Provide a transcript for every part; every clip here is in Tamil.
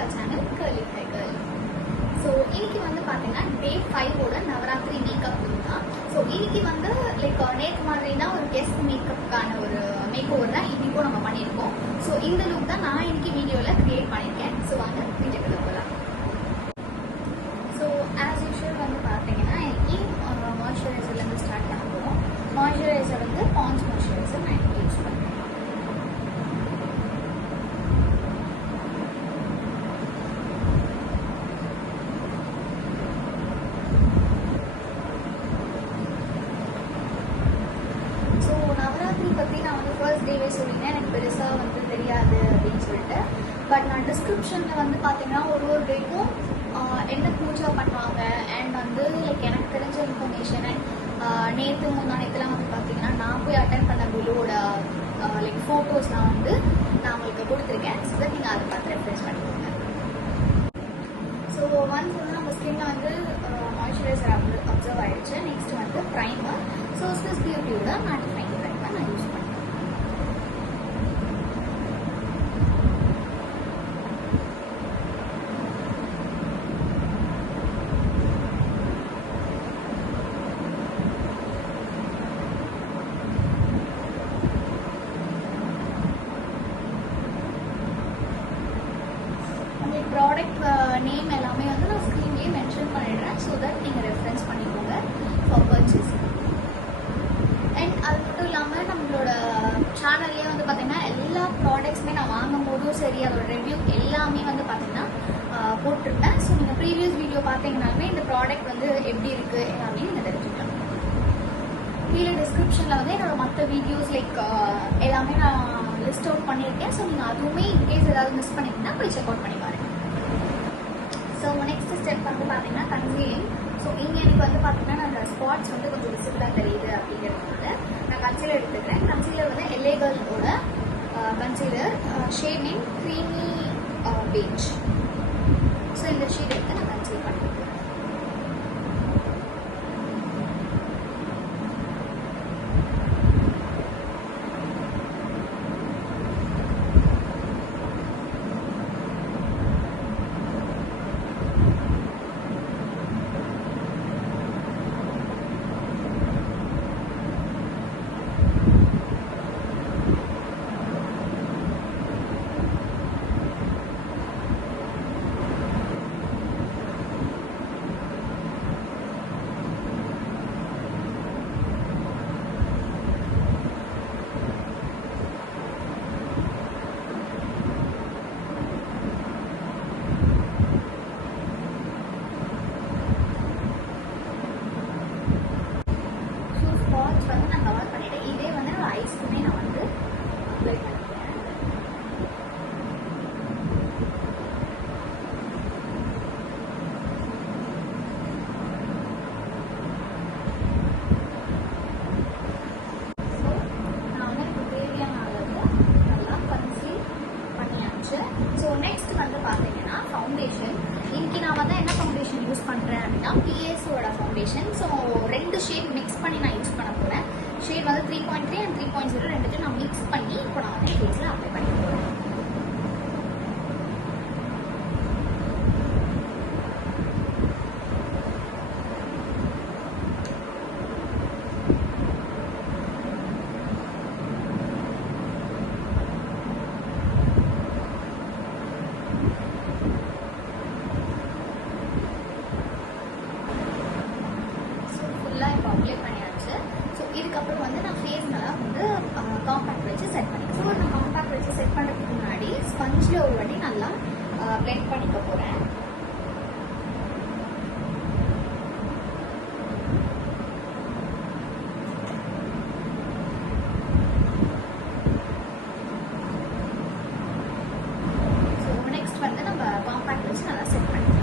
our channel Curly Hair Girl. So இன்னைக்கு வந்து பாத்தீங்கன்னா டே 5 ஓட நவராத்திரி மேக்கப் லுக் தான். ஸோ இன்னைக்கு வந்து லைக் நேற்று மாதிரி தான் ஒரு கெஸ்ட் மேக்கப்புக்கான ஒரு மேக் ஓவர் தான் இன்னைக்கும் நம்ம பண்ணியிருக்கோம். ஸோ இந்த லுக் தான் நான் இன்னைக்கு வீடியோவில் கிரியேட் பண்ணியிருக்கேன். ஸோ வாங்க வீடியோக்குள்ள போகலாம். ஸோ ஆஸ் யூஷுவல் வந்து பார்த்தீங்கன்னா இன்னைக்கு மாய்ஸ்சரைசர்லேருந்து ஸ்டார்ட் பண்ண போகிறோம். மாய்ஸ்சரைசர் வந்து பாண்ட்ஸ் மாய்ஸ்சரைசர் நான் இன்னைக்கு யூஸ் பண்ணுறேன். ஃபர்ஸ்ட் டேவே சொல்லிங்கன்னா எனக்கு பெருசாக வந்து தெரியாது அப்படின்னு சொல்லிட்டு, பட் நான் டிஸ்கிரிப்ஷனில் வந்து பார்த்தீங்கன்னா ஒரு டேக்கும் என்ன பூஜா பண்ணுவாங்க அண்ட் வந்து லைக் எனக்கு தெரிஞ்ச இன்ஃபர்மேஷன் அண்ட் நேற்று முன்னாடிலாம் வந்து பார்த்தீங்கன்னா நான் போய் அட்டன் பண்ண குழுவோட லைக் ஃபோட்டோஸ்லாம் வந்து நான் உங்களுக்கு கொடுத்துருக்கேன். ஸோ தட் நீங்கள் அதை பார்த்து ரெஃபரன்ஸ் பண்ணிக்கோங்க. ஸோ ஒன்ஸ் வந்து நம்ம ஸ்கின்ல வந்து மாய்ஸ்சரைசர் அப்சர்வ் ஆகிடுச்சு. நெக்ஸ்ட் வந்து ப்ரைமர். ஸோ ஸ்விஸ் பியூட்டியோட மேட்டிஃபைங் ப்ரைமர் நான் யூஸ் பண்ணுறேன். ப்ராடக்ட் நேம் எல்லாமே வந்து நான் ஸ்க்ரீன்லேயே மென்ஷன் பண்ணிடுறேன். ஸோ தட் நீங்கள் ரெஃபரன்ஸ் பண்ணிக்கோங்க ஃபார் பர்ச்சேஸ். அண்ட் அது மட்டும் இல்லாமல் நம்மளோட சேனல்லே வந்து பார்த்தீங்கன்னா எல்லா ப்ராடக்ட்ஸுமே நான் வாங்கும் போதும் சரி அதோட ரிவ்யூ எல்லாமே வந்து பார்த்தீங்கன்னா போட்டிருப்பேன். ஸோ நீங்கள் ப்ரீவியஸ் வீடியோ பார்த்தீங்கன்னாலுமே இந்த ப்ராடக்ட் வந்து எப்படி இருக்குது எல்லாமே நீங்கள் தெரிஞ்சுக்கலாம். கீழே டிஸ்கிரிப்ஷனில் வந்து என்னோட மற்ற வீடியோஸ் லைக் எல்லாமே நான் லிஸ்ட் அவுட் பண்ணியிருக்கேன். ஸோ நீங்கள் அதுவுமே இன்கேஸ் ஏதாவது மிஸ் பண்ணிங்கன்னா போய் செக் அவுட் பண்ணி பாருங்க. ஸோ நெக்ஸ்ட் ஸ்டெப் வந்து பார்த்தீங்கன்னா கன்சீலிங். ஸோ இங்கே எனக்கு வந்து பார்த்தீங்கன்னா அந்த ஸ்பாட்ஸ் வந்து கொஞ்சம் விசிபிளாக தெரியுது அப்படிங்கிறதுனால நான் கன்சீலர் எடுத்துக்கிறேன். கன்சீலர் வந்து LA Girlோட concealer shade name creamy peach. So இந்த ஷேட் எடுத்து நான் கன்சீல் பண்ணிக்கிறேன். வந்து நான் கவர் பண்ணிட்டேன். இதே வந்து நான் ஐஸ்க்குமே நான் வந்து அப்ளை பண்ணிக்கிறேன். ஸோ நான் வந்து எனக்கு தேவையான அளவு நல்லா கன்சீல் பண்ணியாச்சு. ஸோ நெக்ஸ்ட் வந்து பார்த்தீங்கன்னா ஃபவுண்டேஷன். இன்னைக்கு நான் வந்து என்ன ஃபவுண்டேஷன் யூஸ் பண்ணுறேன் அப்படின்னா பிஎஸோட ஃபவுண்டேஷன். ஸோ 2 ஷேட் மிக்ஸ் பண்ணி நான் யூஸ் பண்ண போகிறேன். ஷேட் வந்து 3.3 அண்ட் 3.0 ரெண்டுத்தையும் நான் மிக்ஸ் பண்ணி இப்போ நான் வந்து ஃபேஸில் அப்ளை பண்ணி போகிறேன். இப்போ அப்ளை பண்ணியாச்சு. ஸோ இதுக்கப்புறம் வந்து நான் ஃபேஸ் நல்லா வந்து காம்பேக்ட் வச்சு செட் பண்ணிக்கிறேன். ஸோ நான் காம்பேக்ட் வச்சு செட் பண்ணுறதுக்கு முன்னாடி ஸ்பஞ்சில் ஒரு வாட்டி நல்லா பிளெண்ட் பண்ணிக்க போகிறேன். ஸோ நெக்ஸ்ட் வந்து நம்ம காம்பேக்ட் வச்சு நல்லா செட் பண்ணிக்கலாம்.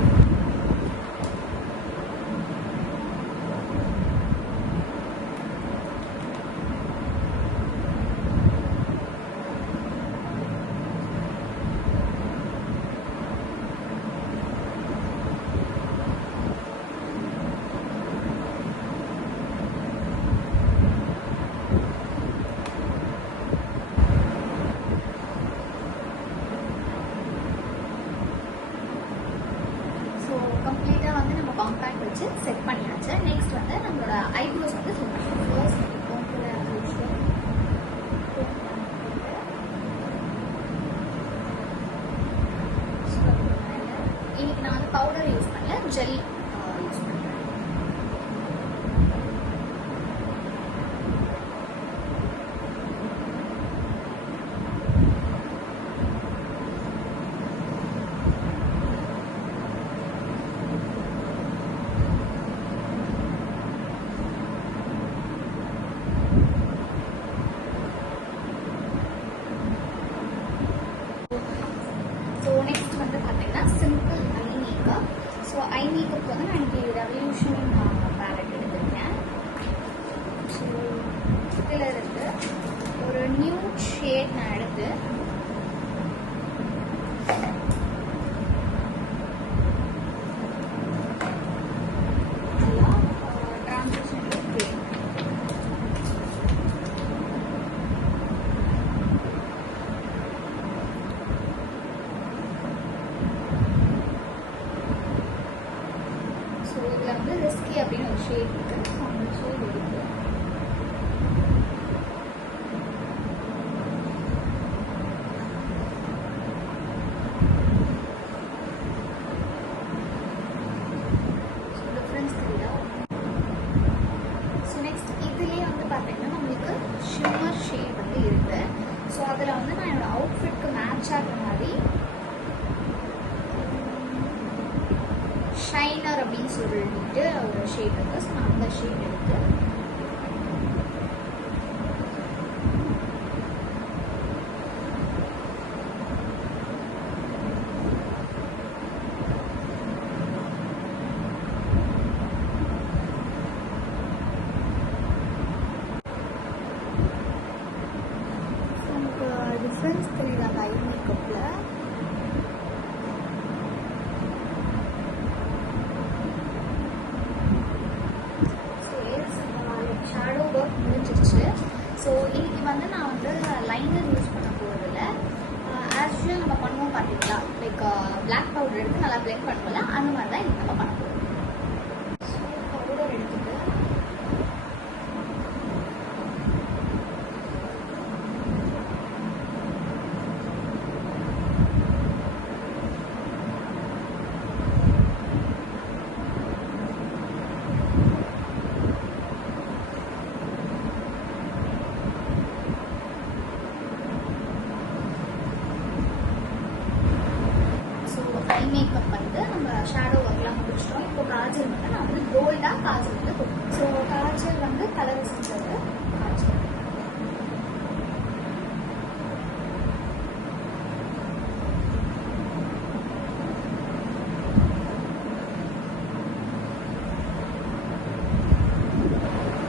காம்பேக்ட் வச்சு செட் பண்ணியாச்சு. நெக்ஸ்ட் வந்து நம்மளோட ஐப்ரோஸ் வந்து செட் பண்ணுவோம். ஃபர்ஸ்ட் இன்னைக்கு நான் வந்து பவுடர் யூஸ் பண்ணல, ஜெல் யூஸ் பண்ணுறேன். ஸோ நெக்ஸ்ட் வந்து பார்த்தீங்கன்னா simple eye makeup. So eye makeup வந்து நான் இன்னைக்கு ரெவல்யூஷன் பேலட் எடுத்திருக்கேன். ஸோ இதில் இருந்து ஒரு நியூட் ஷேட் நான் எடுத்து நல்லா ட்ரான்சிஷன் இதில் வந்து ரிஸ்கி அப்படின்னு ஒரு ஷேட் இருக்கு. அந்த ஷேட் இருக்கு. ஸோ டிஃப்ரென்ஸ் தெரியுதா? ஸோ நெக்ஸ்ட் இதுலேயே வந்து பார்த்தீங்கன்னா நம்மளுக்கு ஷிம்மர் ஷேட் வந்து இருக்கு. ஸோ அதில் வந்து நான் என்னோட அவுட்ஃபிட்க்கு மேட்ச் ஆகிற மாதிரி ஷைனர் அப்படின்னு சொல்லிட்டு ஒரு ஷேட் இருக்கு. ஸோ நான் அந்த ஷேட் எடுத்து நமக்கு டிஃப்ரென்ஸ் தெரியுது அந்த ஐ மேக்கப்பில். ஷேடோ ஒர்க் முடிஞ்சிருச்சு. ஸோ இன்னைக்கு வந்து நான் வந்து லைனர் யூஸ் பண்ண போகிறதில்ல. ஆஸ் யூஷுவல் நம்ம பண்ணுவோம் பார்த்தீங்களா, லைக் பிளாக் பவுடர் எடுத்து நல்லா பிளெண்ட் பண்ணுவோம்ல, அந்த மாதிரி தான் இன்னைக்கு நம்ம பண்ண போகிறோம். ஸோ பவுடர் எடுத்துட்டு ஐ மேக்கப் வந்து நம்ம ஷேடோ ஒர்க்லாம் முடிச்சிட்டோம். இப்போ காஜல் வந்து நான் வந்து கோல்டாக காஜல் வந்து கொடுப்பேன். ஸோ காஜல் வந்து கலர் செஞ்சது காஜல்.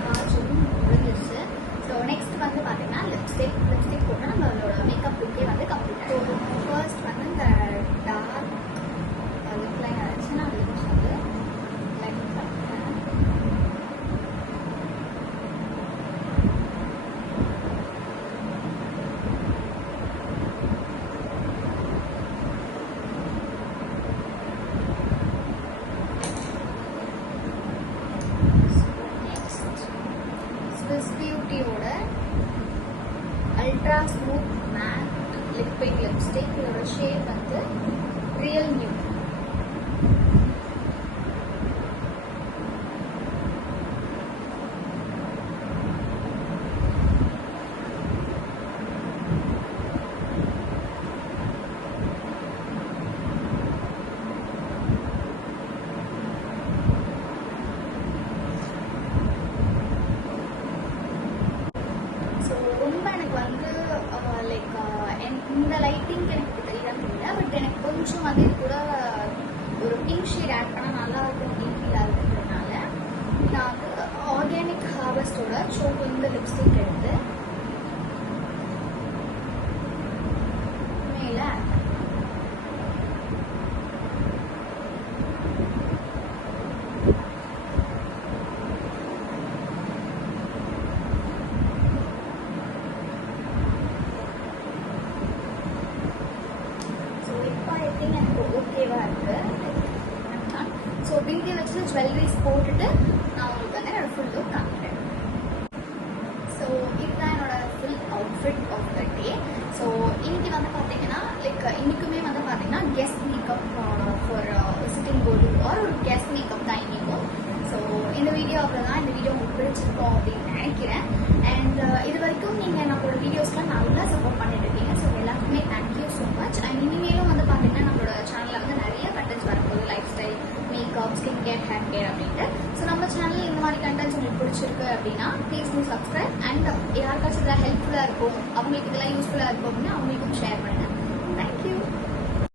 காஜல் முடிஞ்சிருச்சு. ஸோ நெக்ஸ்ட் வந்து பார்த்தீங்கன்னா லிப்ஸ்டிக் போட்டு நம்மளோட மேக்கப் லுக்கே வந்து கம்ப்ளீட் ஆகும். ஃபர்ஸ்ட் வந்து இந்த டார்க் லிப் லைன் அரைச்சி நான் லிப்ஸ் வந்து லைன் பண்ணுறேன். நெக்ஸ்ட் ஸ்விஸ் பியூட்டியோட ultra smooth matte liquid lipstick. இதோட ஷேட் வந்து ரியல் நியூ. ஸோ ரொம்ப எனக்கு வந்து லைக் இந்த லைட்டிங் எனக்கு தெரியாதுன்னு தெரியல, பட் எனக்கு கொஞ்சம் வந்து இது கூட ஒரு பிங்க் ஷேட் ஆட் பண்ணால் நல்லா இருக்கும் அப்படின்னு ஃபீல் ஆகுதுன்றதுனால நான் வந்து ஆர்கானிக் ஹார்வெஸ்டோட சோப்பு இந்த லிப்ஸ்டிக் எடுத்து மேலே ஆட் பண்ணேன். ஸோ இப்போ ஐ திங்க் எனக்கு ஓகேவாக இருக்குது. ஸோ பிந்தி வச்சு ஜுவல்லரிஸ் போட்டுட்டு நான் உங்களுக்கு வந்து என்னோட ஃபுல் லுக் காமிக்கிறேன். ஸோ இதுதான் என்னோட full outfit of the day. So இன்னைக்கு வந்து பார்த்தீங்கன்னா இன்னைக்குமே வந்து பார்த்தீங்கன்னா guest makeup for visiting board or ஒரு கெஸ்ட் மேக்கப் தான் இன்னைக்கும். ஸோ இந்த வீடியோ அவ்வளோதான். இந்த வீடியோ உங்களுக்கு பிடிச்சிருக்கோம் அப்படின்னு நினைக்கிறேன். அண்ட் இது வரைக்கும் நீங்கள் நம்மளோட வீடியோஸ்லாம் நல்லா சப்போர்ட் பண்ணிட்டு இருக்கீங்க. ஸோ எல்லாருக்குமே தேங்க்யூ ஸோ மச். அண்ட் இனிமேலும் வந்து பார்த்தீங்கன்னா நம்மளோட சேனலில் வந்து நிறைய கண்டென்ட்ஸ் வரப்போகுது, life style, makeup, skin care, hair care அப்படின்ட்டு. ஸோ நம்ம சேனல் இந்த மாதிரி கண்டென்ட்ஸ் உங்களுக்கு பிடிச்சிருக்கு அப்படின்னா ப்ளீஸ் டூ சப்ஸ்கிரைப். அண்ட் யாருக்காச்சும் இதெல்லாம் ஹெல்ப்ஃபுல்லாக இருக்கும், அவங்களுக்கு இதெல்லாம் யூஸ்ஃபுல்லாக இருக்கும் அப்படின்னா அவங்களுக்கும் ஷேர் பண்ணுங்கள்.